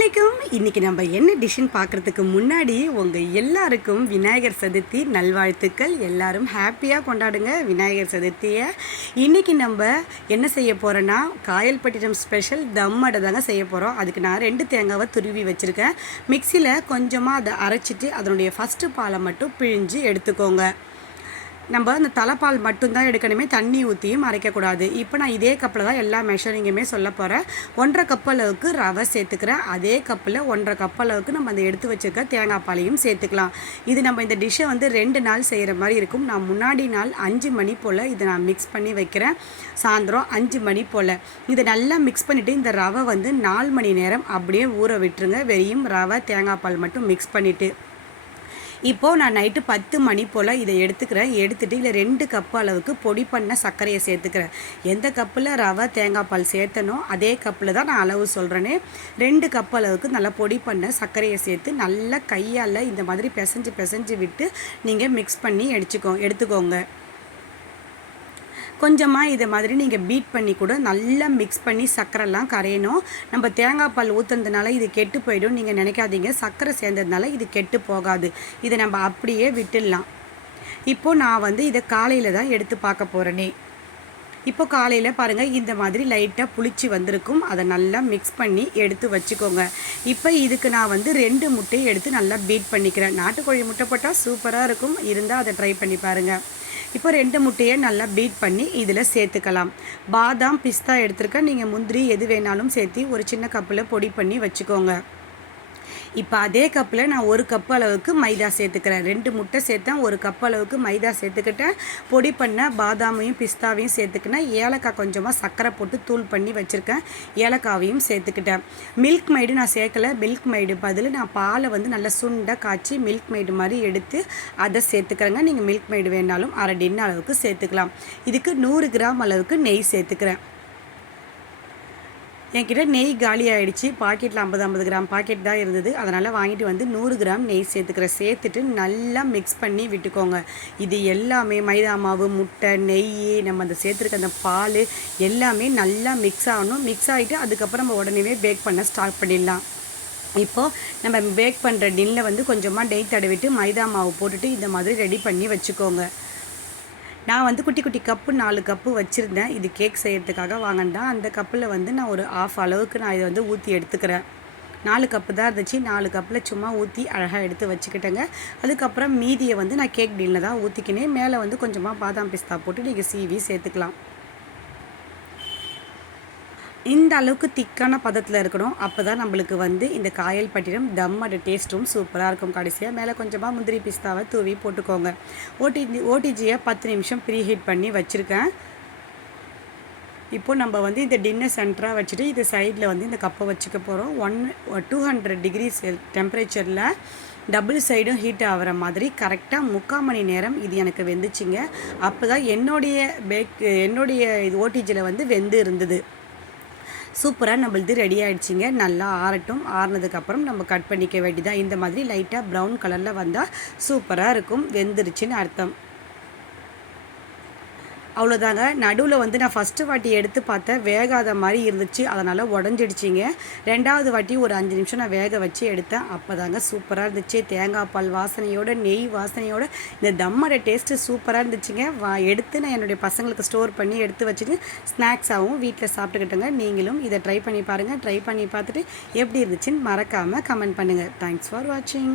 வலைக்கும் இன்றைக்கி நம்ம என்ன டிஷ்ஷுன்னு பார்க்குறதுக்கு முன்னாடி உங்கள் எல்லாருக்கும் விநாயகர் சதுர்த்தி நல்வாழ்த்துக்கள். எல்லாரும் ஹாப்பியாக கொண்டாடுங்க விநாயகர் சதுர்த்தியை. இன்றைக்கி நம்ம என்ன செய்ய போகிறோன்னா காயல்பட்டினம் ஸ்பெஷல் தம் அடை தாங்க செய்ய போகிறோம் அதுக்கு நான் ரெண்டு தேங்காவை துருவி வச்சுருக்கேன். மிக்சியில் கொஞ்சமாக அதை அரைச்சிட்டு அதனுடைய ஃபஸ்ட்டு பாலை மட்டும் பிழிஞ்சு எடுத்துக்கோங்க. நம்ம அந்த தலைப்பால் மட்டும்தான் எடுக்கணுமே தண்ணி ஊற்றியும் அரைக்கக்கூடாது. இப்போ நான் இதே கப்பில் தான் எல்லா மெஷரிங்குமே சொல்ல போகிறேன் ஒன்றரை கப் அளவுக்கு ரவை சேர்த்துக்கிறேன். அதே கப்பில் ஒன்றரை கப் அளவுக்கு நம்ம அந்த எடுத்து வச்சுருக்க தேங்காய் பாலையும் சேர்த்துக்கலாம். இது நம்ம இந்த டிஷ்ஷை வந்து ரெண்டு நாள் செய்கிற மாதிரி இருக்கும். நான் முன்னாடி நாள் அஞ்சு மணி போல் இதை நான் மிக்ஸ் பண்ணி வைக்கிறேன். சாயந்தரம் அஞ்சு மணி போல். இதை நல்லா மிக்ஸ் பண்ணிவிட்டு இந்த ரவை வந்து நாலு மணி நேரம் அப்படியே ஊற விட்டுருங்க. வெறியும் ரவை தேங்காய் பால் மட்டும் மிக்ஸ் பண்ணிவிட்டு இப்போது நான் நைட்டு பத்து மணி போல் இதை எடுத்துக்கிறேன். எடுத்துகிட்டு இதில் ரெண்டு கப்பு அளவுக்கு பொடி பண்ண சர்க்கரையை சேர்த்துக்கிறேன். எந்த கப்பில் ரவை தேங்காய் பால் சேர்த்தனோ அதே கப்பில் தான் நான் அளவு சொல்கிறேனே ரெண்டு கப் அளவுக்கு நல்லா பொடி பண்ண சர்க்கரையை சேர்த்து நல்லா கையால் இந்த மாதிரி பிசைஞ்சு பிசைஞ்சு விட்டு நீங்கள் மிக்ஸ் பண்ணி எடுத்துக்கோ எடுத்துக்கோங்க. கொஞ்சமாக இதை மாதிரி நீங்கள் பீட் பண்ணி கூட நல்லா மிக்ஸ் பண்ணி சர்க்கரைலாம் கரையணும். நம்ம தேங்காய் பால் ஊற்றுனதுனால இது கெட்டு போயிடும். நீங்கள் நினைக்காதீங்க. சர்க்கரை சேர்ந்ததுனால இது கெட்டு போகாது. இதை நம்ம அப்படியே விட்டுடலாம். இப்போது நான் வந்து இதை காலையில் தான் எடுத்து பார்க்க போகிறேனே இப்போ காலையில் பாருங்கள் இந்த மாதிரி லைட்டாக புளிச்சு வந்திருக்கும். அதை நல்லா மிக்ஸ் பண்ணி எடுத்து வச்சுக்கோங்க. இப்போ இதுக்கு நான் வந்து ரெண்டு முட்டையை எடுத்து நல்லா பீட் பண்ணிக்கிறேன். நாட்டுக்கோழி முட்டை போட்டால் சூப்பராக இருக்கும். இருந்தால் அதை ட்ரை பண்ணி பாருங்கள் இப்போ ரெண்டு முட்டையை நல்லா பீட் பண்ணி இதில் சேர்த்துக்கலாம். பாதாம் பிஸ்தா எடுத்துருக்க நீங்கள் முந்திரி எது வேணாலும் சேர்த்து ஒரு சின்ன கப்பில் பொடி பண்ணி வச்சுக்கோங்க. இப்போ அதே கப்பில் நான் ஒரு கப் அளவுக்கு மைதா சேர்த்துக்கிறேன். ரெண்டு முட்டை சேர்த்தேன் ஒரு கப் அளவுக்கு மைதா சேர்த்துக்கிட்டேன் பொடி பண்ண பாதாமையும் பிஸ்தாவையும் சேர்த்துக்கினேன் ஏலக்காய் கொஞ்சமாக சர்க்கரை போட்டு தூள் பண்ணி வச்சுருக்கேன். ஏலக்காவையும் சேர்த்துக்கிட்டேன். மில்க் மைடு நான் சேர்க்கலை. மில்க் மைடு பதில் நான் பாலை வந்து நல்லா சுண்டாக காய்ச்சி மில்க் மைடு மாதிரி எடுத்து அதை சேர்த்துக்கிறேங்க. நீங்கள் மில்க் மைடு வேணாலும் அரை டின்னு அளவுக்கு சேர்த்துக்கலாம். இதுக்கு நூறு கிராம் அளவுக்கு நெய் சேர்த்துக்கிறேன். என்கிட்ட நெய் காலி ஆகிடுச்சு பாக்கெட்டில் ஐம்பது ஐம்பது கிராம் பாக்கெட் தான் இருந்தது. அதனால் வாங்கிட்டு வந்து நூறு கிராம் நெய் சேர்த்துக்கிறேன். சேர்த்துட்டு நல்லா மிக்ஸ் பண்ணி விட்டுக்கோங்க. இது எல்லாமே மைதா மாவு முட்டை நெய் நம்ம அந்த சேர்த்துருக்க அந்த பால் எல்லாமே நல்லா மிக்ஸ் ஆகணும். மிக்ஸ் ஆகிட்டு அதுக்கப்புறம் நம்ம உடனே பேக் பண்ண ஸ்டார்ட் பண்ணிடலாம். இப்போது நம்ம பேக் பண்ணுற டின்னில் வந்து கொஞ்சமாக நெய் தடவிட்டு மைதா மாவு போட்டுட்டு இந்த மாதிரி ரெடி பண்ணி வச்சுக்கோங்க. நான் வந்து குட்டி குட்டி கப்பு நாலு கப்பு வச்சுருந்தேன். இது கேக் செய்கிறதுக்காக வாங்கினேன் அந்த கப்பில் வந்து நான் ஒரு ஆஃப் அளவுக்கு நான் இதை வந்து ஊற்றி எடுத்துக்கிறேன். நாலு கப்பு தான் இருந்துச்சு. நாலு கப்பில் சும்மா ஊற்றி அழகாக எடுத்து வச்சுக்கிட்டேங்க. அதுக்கப்புறம் மீதியை வந்து நான் கேக் டீலில் தான் ஊற்றிக்கினேன் மேலே வந்து கொஞ்சமாக பாதாம் பிஸ்தா போட்டு நீங்கள் சீவி சேர்த்துக்கலாம். இந்த அளவுக்கு திக்கான பதத்தில் இருக்கணும். அப்போ தான் நம்மளுக்கு வந்து இந்த காயல் பட்டினம் தம்மோட டேஸ்ட்டும் சூப்பராக இருக்கும் கடைசியாக மேலே கொஞ்சமாக முந்திரி பிஸ்தாவை தூவி போட்டுக்கோங்க. ஓடிஜி ஓடிஜியை பத்து நிமிஷம் ப்ரீ ஹீட் பண்ணி வச்சுருக்கேன். இப்போ நம்ம வந்து இந்த டின்னர் சென்டராக வச்சுட்டு இது சைடில் வந்து இந்த கப்பை வச்சுக்க போகிறோம் ஒன் டூ ஹண்ட்ரட் டிகிரி டெம்பரேச்சரில் டபுள் சைடும் ஹீட் ஆகிற மாதிரி கரெக்டாக முக்கால் மணி நேரம் இது எனக்கு வெந்துச்சுங்க. அப்போ தான் என்னுடைய பேக் என்னுடைய இது ஓடிஜியில் வந்து வெந்து இருந்தது. சூப்பராக நம்மளது ரெடி ஆகிடுச்சிங்க நல்லா ஆறட்டும். ஆறுனதுக்கப்புறம் நம்ம கட் பண்ணிக்க வேண்டியதாக இந்த மாதிரி லைட்டாக ப்ரௌன் கலரில் வந்தால் சூப்பராக இருக்கும். வெந்துருச்சுன்னு அர்த்தம். அவ்வளோதாங்க. நடுவில் வந்து நான் ஃபஸ்ட்டு வாட்டி எடுத்து பார்த்தேன் வேகாத மாதிரி இருந்துச்சு. அதனால் உடஞ்சிடுச்சிங்க. ரெண்டாவது வாட்டி ஒரு அஞ்சு நிமிஷம் நான் வேக வச்சு எடுத்தேன். அப்போ தாங்க சூப்பராக இருந்துச்சு. தேங்காய் பால் வாசனையோட நெய் வாசனையோட இந்த தம்மோட டேஸ்ட்டு சூப்பராக இருந்துச்சுங்க. வா எடுத்து நான் என்னுடைய பசங்களுக்கு ஸ்டோர் பண்ணி எடுத்து வச்சுட்டு ஸ்நாக்ஸாகவும் வீட்டில் சாப்பிட்டுக்கிட்டேங்க. நீங்களும் இதை ட்ரை பண்ணி பாருங்கள் ட்ரை பண்ணி பார்த்துட்டு எப்படி இருந்துச்சுன்னு மறக்காமல் கமெண்ட் பண்ணுங்கள் தேங்க்ஸ் ஃபார் வாட்சிங்